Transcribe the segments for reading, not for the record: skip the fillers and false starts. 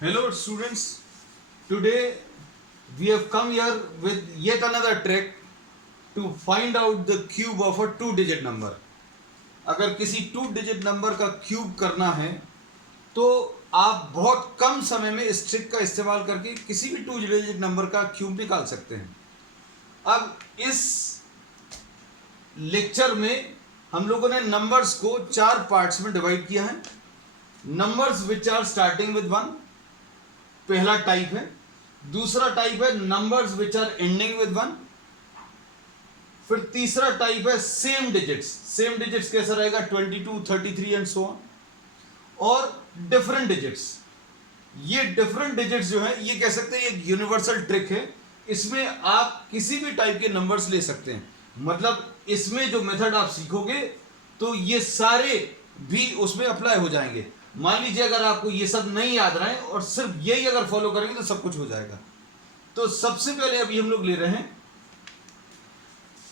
Hello students, today we have come here with yet another trick to find out the cube of a two-digit number. अगर किसी two digit number का cube करना है तो आप बहुत कम समय में इस ट्रिक का इस्तेमाल करके किसी भी टू डिजिट नंबर का क्यूब निकाल सकते हैं। अब इस लेक्चर में हम लोगों ने नंबर्स को चार पार्ट्स में डिवाइड किया है। Numbers which are starting with one पहला टाइप है। दूसरा टाइप है numbers which are ending with one. फिर तीसरा टाइप है सेम डिजिट्स। सेम डिजिट्स कैसा रहेगा 22, 33 एंड सो ऑन। और डिफरेंट डिजिट्स। ये डिफरेंट डिजिट्स जो है ये कह सकते हैं एक यूनिवर्सल ट्रिक है। इसमें आप किसी भी टाइप के नंबर्स ले सकते हैं। मतलब इसमें जो मेथड आप सीखोगे तो ये सारे भी उसमें अप्लाई हो जाएंगे। मान लीजिए अगर आपको ये सब नहीं याद रहे और सिर्फ यही अगर फॉलो करेंगे तो सब कुछ हो जाएगा। तो सबसे पहले अभी हम लोग ले रहे हैं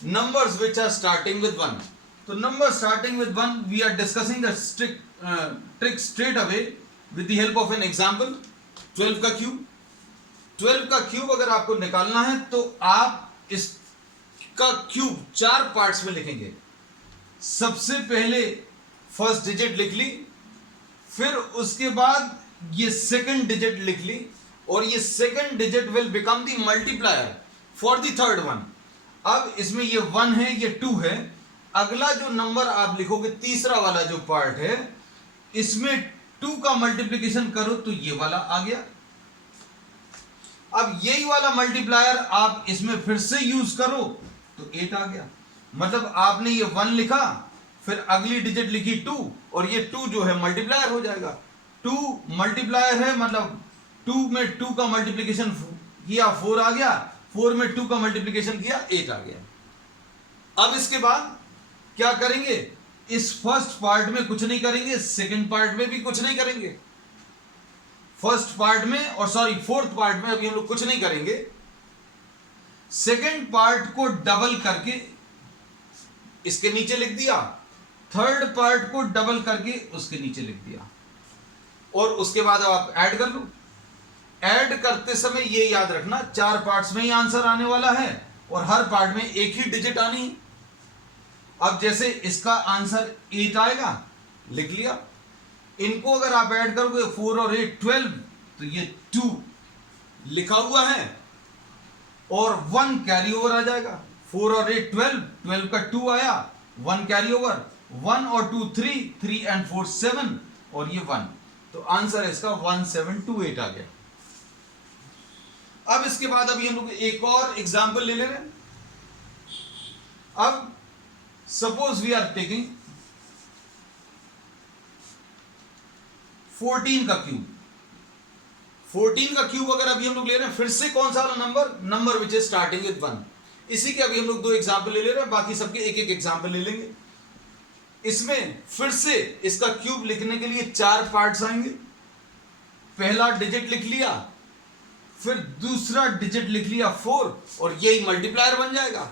numbers which are starting with 1. तो number starting with 1 we are discussing the trick straight away with the help of an example. 12 का क्यूब। 12 का क्यूब अगर आपको निकालना है तो आप इसका क्यूब चार पार्ट्स में लिखेंगे। सबसे पहले फर्स्ट डिजिट लिख ली, फिर उसके बाद ये सेकंड डिजिट लिख ली और ये second digit will become the multiplier for the third one. अब इसमें ये 1 है, ये 2 है। अगला जो नंबर आप लिखोगे तीसरा वाला जो पार्ट है इसमें 2 का मल्टीप्लिकेशन करो तो ये वाला आ गया। अब यही वाला मल्टीप्लायर आप इसमें फिर से यूज करो तो 8 आ गया। मतलब आपने ये 1 लिखा, फिर अगली डिजिट लिखी 2 और ये 2 जो है मल्टीप्लायर हो जाएगा। 2 मल्टीप्लायर है मतलब 2 में 2 का मल्टीप्लिकेशन किया 4 आ गया, 4 में 2 का मल्टीप्लिकेशन किया 8 आ गया। अब इसके बाद क्या करेंगे, इस फर्स्ट पार्ट में कुछ नहीं करेंगे, सेकंड पार्ट में भी कुछ नहीं करेंगे। फर्स्ट पार्ट में और सॉरी फोर्थ पार्ट में अभी हम लोग कुछ नहीं करेंगे। सेकंड पार्ट को डबल करके इसके नीचे लिख दिया, थर्ड पार्ट को डबल करके उसके नीचे लिख दिया और उसके बाद अब आप ऐड कर लो। ऐड करते समय ये याद रखना चार पार्ट्स में ही आंसर आने वाला है और हर पार्ट में एक ही डिजिट आनी है। अब जैसे इसका आंसर 8 आएगा, लिख लिया। इनको अगर आप ऐड करोगे 4 और 8 12 तो ये 2 लिखा हुआ है और 1 कैरी ओवर आ जाएगा। 4 और 8 12, 12 का 2 आया, 1 कैरी ओवर, 1 और 2 3, 3 एंड 4 7 और ये 1। तो आंसर इसका 1728 आ गया। अब इसके बाद अभी हम लोग एक और एग्जाम्पल ले ले रहे हैं। अब सपोज वी आर टेकिंग 14 का क्यूब। 14 का क्यूब अगर अभी हम लोग ले रहे हैं, फिर से कौन सा वाला number which is starting with 1। इसी के अभी हम लोग 2 एग्जाम्पल ले ले रहे हैं, बाकी सबके एक एक एग्जाम्पल ले लेंगे। इसमें फिर से इसका क्यूब लिखने के लिए 4 पार्ट्स आएंगे। पहला डिजिट लिख लिया, फिर दूसरा डिजिट लिख लिया 4 और यही मल्टीप्लायर बन जाएगा।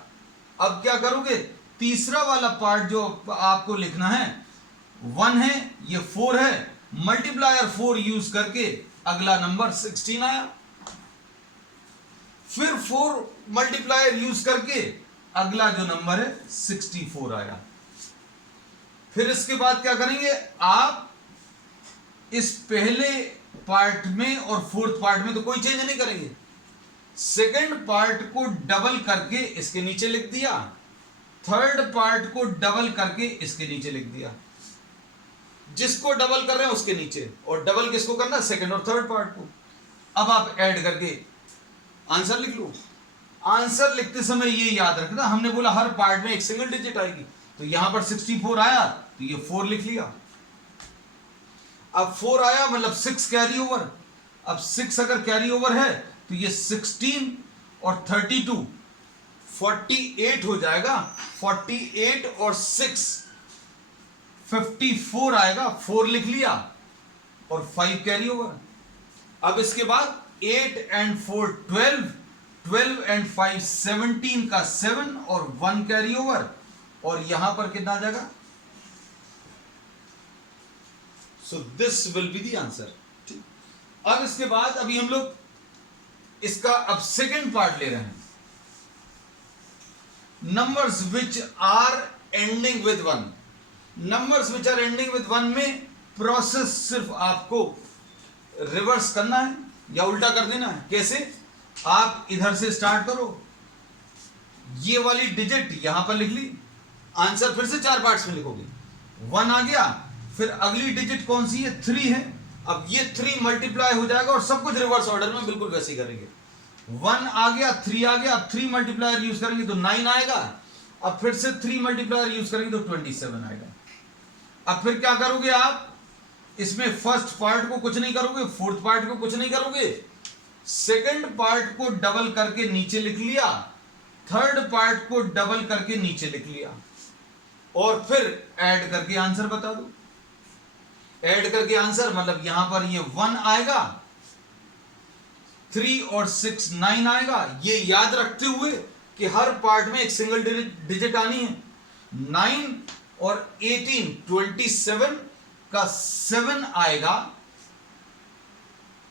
अब क्या करोगे, तीसरा वाला पार्ट जो आपको लिखना है 1 है, ये 4 है, मल्टीप्लायर 4 यूज करके अगला नंबर 16 आया। फिर 4 मल्टीप्लायर यूज करके अगला जो नंबर है 64 आया। फिर इसके बाद क्या करेंगे, आप इस पहले पार्ट में और फोर्थ पार्ट में तो कोई चेंज नहीं करेंगे। सेकंड पार्ट को डबल करके इसके नीचे लिख दिया, थर्ड पार्ट को डबल करके इसके नीचे लिख दिया। जिसको डबल कर रहे हैं उसके नीचे, और डबल किसको करना, सेकंड और थर्ड पार्ट को। अब आप ऐड करके आंसर लिख लो। आंसर लिखते समय ये याद रखना, हमने बोला हर पार्ट में एक सिंगल डिजिट आएगी, तो यहां पर 64 आया तो ये 4 लिख लिया। अब 4 आया मतलब 6 कैरी ओवर। अब 6 अगर कैरी ओवर है तो ये 16 और 32 48 हो जाएगा। 48 और 6 54 आएगा, 4 लिख लिया और 5 कैरी ओवर। अब इसके बाद 8 एंड 4 12, 12 एंड 5 17 का 7 और 1 कैरी ओवर और यहां पर कितना आ जाएगा। So this will be the answer. अब इसके बाद अभी हम लोग इसका अब सेकेंड पार्ट ले रहे हैं, numbers which are ending with 1। Numbers which are ending with 1 में प्रोसेस सिर्फ आपको रिवर्स करना है या उल्टा कर देना है। कैसे? आप इधर से स्टार्ट करो, ये वाली डिजिट यहां पर लिख ली, आंसर फिर से 4 पार्ट्स में लिखोगे। 1 आ गया, फिर अगली डिजिट कौन सी है? 3 है। अब ये 3 मल्टीप्लाई हो जाएगा और सब कुछ रिवर्स ऑर्डर में बिल्कुल वैसे ही करेंगे। 1 आ गया, 3 आ गया, अब 3 मल्टीप्लायर यूज करेंगे तो 9 आएगा, अब फिर से 3 मल्टीप्लायर यूज करेंगे तो 27 आएगा। अब फिर क्या करोगे आप? इसमें फर्स्ट पार्ट को कुछ नहीं करोगे, फोर्थ पार्ट को कुछ नहीं करोगे, सेकंड पार्ट को डबल करके नीचे लिख लिया, थर्ड पार्ट को डबल करके नीचे लिख लिया, और फिर ऐड करके आंसर बता दो। ऐड करके आंसर मतलब यहां पर ये 1 आएगा, 3 और 6 9 आएगा। ये याद रखते हुए कि हर पार्ट में एक सिंगल डिजिट आनी है। 9 और 18 27 का 7 आएगा,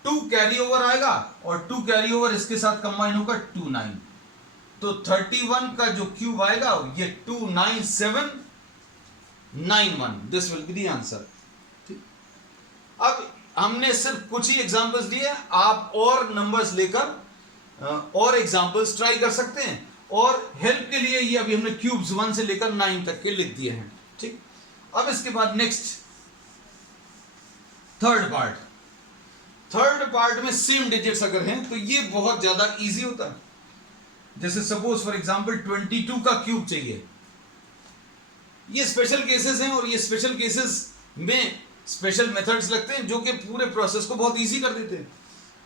2 कैरी ओवर आएगा और 2 कैरी ओवर इसके साथ कंबाइन होगा 2 9, तो 31 का जो क्यूब आएगा ये 29791। This will be the answer. ठीक, अब हमने सिर्फ कुछ ही एग्जांपल्स लिए, आप और नंबर्स लेकर और एग्जांपल्स ट्राई कर सकते हैं, और हेल्प के लिए ये अभी हमने क्यूब्स 1 से लेकर 9 तक के लिख दिए हैं। ठीक, अब इसके बाद नेक्स्ट थर्ड पार्ट में सेम डिजिट्स अगर हैं तो ये बहुत ज्यादा इजी होता है। जैसे सपोज फॉर एग्जांपल 22 का क्यूब चाहिए। ये स्पेशल केसेस हैं और ये स्पेशल केसेस में स्पेशल मेथड्स लगते हैं जो कि पूरे प्रोसेस को बहुत इजी कर देते हैं।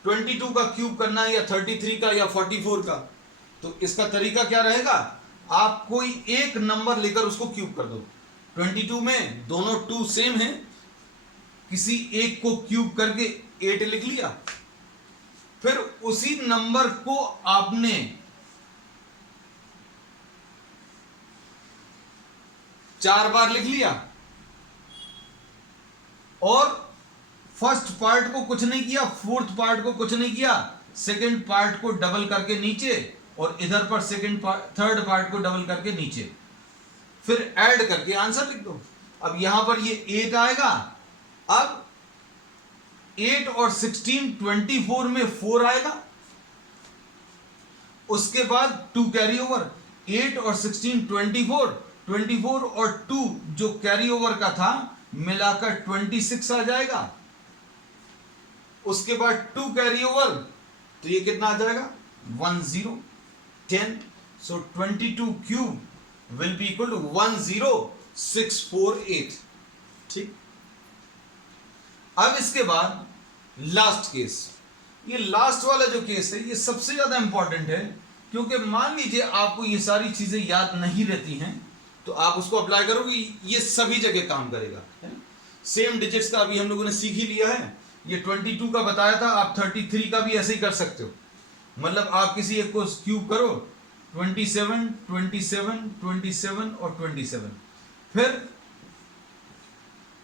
22 का क्यूब करना है या 33 का या 44 का, तो इसका तरीका क्या रहेगा? आप कोई एक नंबर लेकर उसको क्यूब कर दो। 22 में दोनों 2 सेम हैं, किसी एक को क्यूब करके 8 लिख लिया, फिर उसी नंबर को आपने चार बार लिख लिया, और फर्स्ट पार्ट को कुछ नहीं किया, फोर्थ पार्ट को कुछ नहीं किया, सेकंड पार्ट को डबल करके नीचे, और इधर पर थर्ड पार्ट को डबल करके नीचे, फिर ऐड करके आंसर लिख दो। अब यहां पर ये 8 आएगा, अब 8 और 16 24 में 4 आएगा, उसके बाद 2 कैरी ओवर, 8 और 16 24 और 2 जो कैरी ओवर का था मिलाकर 26 आ जाएगा, उसके बाद 2 कैरी ओवर, तो ये कितना आ जाएगा? 10 so 22 cube will be equal to 10648। ठीक, अब इसके बाद लास्ट केस। ये लास्ट वाला जो केस है ये सबसे ज्यादा इंपॉर्टेंट है, क्योंकि मान लीजिए आपको ये सारी चीजें याद नहीं रहती हैं तो आप उसको अप्लाई करोगे, ये सभी जगह काम करेगा। सेम डिजिट्स का अभी हम लोगों ने सीख ही लिया है। ये 22 का बताया था, आप 33 का भी ऐसे ही कर सकते हो। मतलब आप किसी एक को क्यूब करो, 27 27 27 और 27, फिर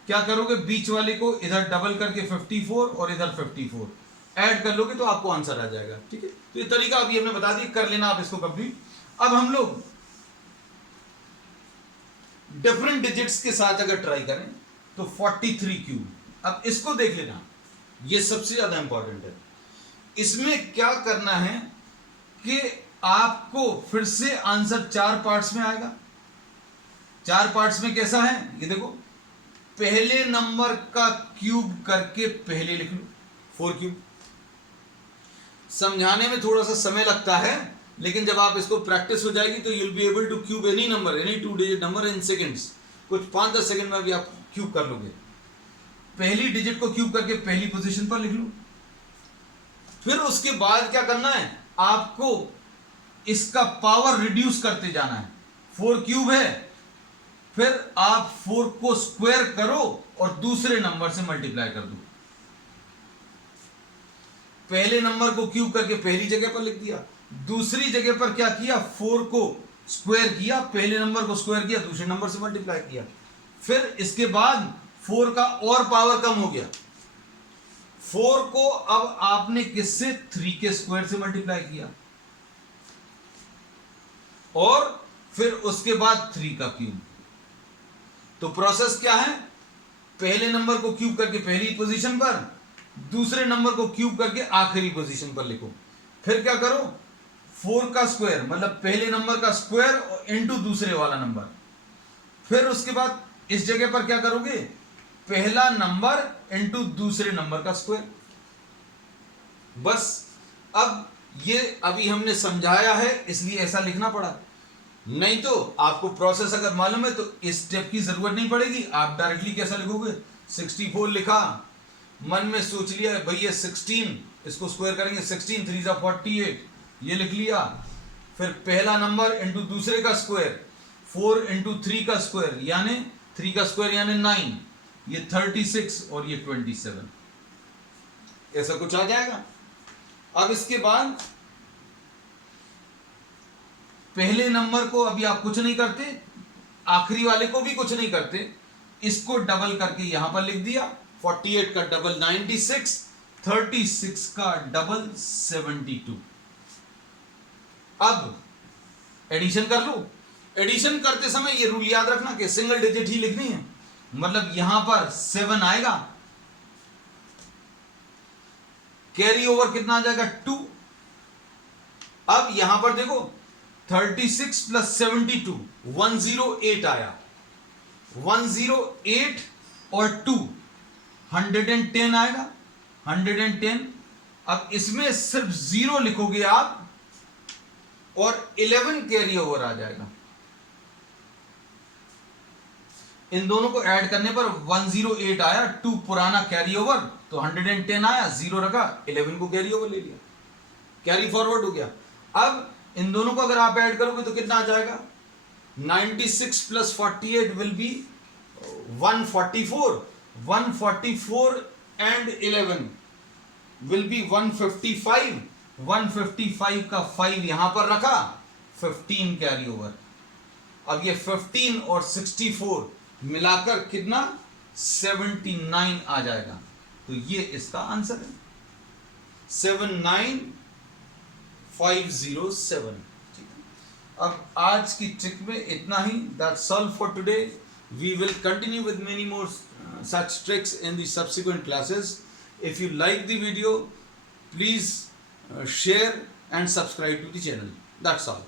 क्या करोगे? बीच वाले को इधर डबल करके 54 और इधर 54 ऐड कर लोगे तो आपको आंसर आ जाएगा। ठीक है, तो ये तरीका अभी हमने बता दिया, कर लेना आप इसको कंप्लीट। अब हम लोग डिफरेंट डिजिट्स के साथ अगर ट्राई करें तो 43 क्यूब, अब इसको देख लेना, ये सबसे ज्यादा इंपॉर्टेंट है। इसमें क्या करना है कि आपको फिर से आंसर 4 पार्ट्स में आएगा। 4 पार्ट्स में कैसा है ये देखो, पहले नंबर का क्यूब करके पहले लिख लो, 4 क्यूब। समझाने में थोड़ा सा समय लगता है, लेकिन जब आप इसको प्रैक्टिस हो जाएगी तो you will be able two cube any number, any 2 digit number in seconds. कुछ 5-10 सेकंड में भी आप क्यूब कर लोगे। पहली डिजिट को क्यूब करके पहली पोजीशन पर लिख लो। फिर उसके बाद क्या करना है, आपको इसका पावर रिड्यूस करते जाना है। 4 क्यूब है, फिर आप 4 को स्क्वायर करो और दूसरे नंबर से मल्टीप्लाई कर दो। पहले नंबर को क्यूब करके पहली जगह पर लिख दिया, दूसरी जगह पर क्या किया, 4 को स्क्वायर किया, पहले नंबर को स्क्वायर किया, दूसरे नंबर से मल्टीप्लाई किया। फिर इसके बाद 4 का और पावर कम हो गया, 4 को अब आपने किससे 3 के स्क्वायर से मल्टीप्लाई किया और फिर उसके बाद 3 का क्यूब। तो प्रोसेस क्या है, पहले नंबर को क्यूब करके पहली पोजीशन पर, दूसरे नंबर को क्यूब करके आखिरी पोजीशन पर लिखो। फिर क्या करो, 4 का स्क्वायर मतलब पहले नंबर का स्क्वायर इनटू दूसरे वाला नंबर। फिर उसके बाद इस जगह पर क्या करोगे, पहला नंबर इनटू दूसरे नंबर का स्क्वायर। बस अब ये अभी हमने समझाया है इसलिए ऐसा लिखना पड़ा, नहीं तो आपको प्रोसेस अगर मालूम है तो इस स्टेप की जरूरत नहीं पड़ेगी। आप डायरेक्टली कैसा लिखोगे, 64 लिखा, मन में सोच लिया भैया 16, इसको स्क्वायर करेंगे, 16 3 जा 48, ये लिख लिया। फिर पहला नंबर इनटू दूसरे का स्क्वायर, 4 इंटू 3 का स्क्वायर यानी 3 का स्क्वायर यानी 9, ये 36 और ये 27, ऐसा कुछ आ जाएगा। अब इसके बाद पहले नंबर को अभी आप कुछ नहीं करते, आखिरी वाले को भी कुछ नहीं करते, इसको डबल करके यहां पर लिख दिया। 48 का डबल 96, 36 का डबल 72। अब एडिशन कर लो। एडिशन करते समय ये रूल याद रखना कि सिंगल डिजिट ही लिखनी है, मतलब यहां पर 7 आएगा, कैरी ओवर कितना आ जाएगा 2। अब यहां पर देखो 36 प्लस 72 108 आया, 108 और 2 110 आएगा, 110। अब इसमें सिर्फ 0 लिखोगे आप और 11 कैरी ओवर आ जाएगा। इन दोनों को ऐड करने पर 108 आया, 2 पुराना कैरी ओवर, तो 110 आया, 0 रखा, 11 को कैरी ओवर ले लिया, कैरी फॉरवर्ड हो गया। अब इन दोनों को अगर आप ऐड करोगे तो कितना आ जाएगा, 96 plus 48 will be 144, 144 and 11 will be 155, 155 का 5 यहां पर रखा, 15 कैरी ओवर। अब ये 15 और 64 मिलाकर कितना 79 आ जाएगा, तो ये इसका आंसर है 79507। अब आज की ट्रिक में इतना ही। That's all for today. We will continue with many more such tricks in the subsequent classes. If you like the video, please share and subscribe to the channel. That's all.